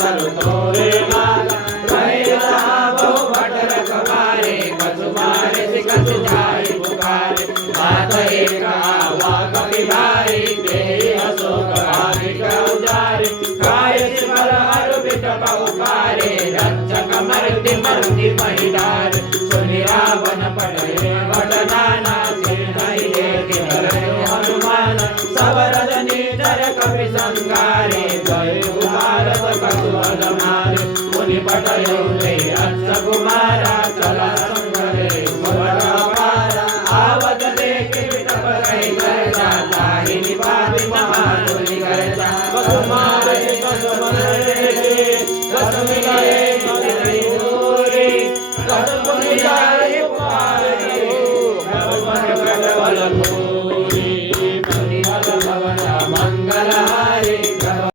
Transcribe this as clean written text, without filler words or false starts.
करतो रे मागा रहिला बहु भटर कमारे कसुमारे सिकस जाई पुकारे बात एक आवा कभी भारी तेरी अशोक भारी उजारे काय सिमर हर बिट पौकारे रक्षक मरती मरती महिलार सुनि रावण पड़े वटनाना सिर नहीं लेके डरे हनुमान सबर नीतर कवि संगारे गए भारत कसुवद मारे मुनि पटयो रे अक्ष कुमारा चला संगरे भवरा पारा आवत देखे विटप गई करता ताहिनी पापी महानुनि करता कसुमारे कसुमरे कसुमिले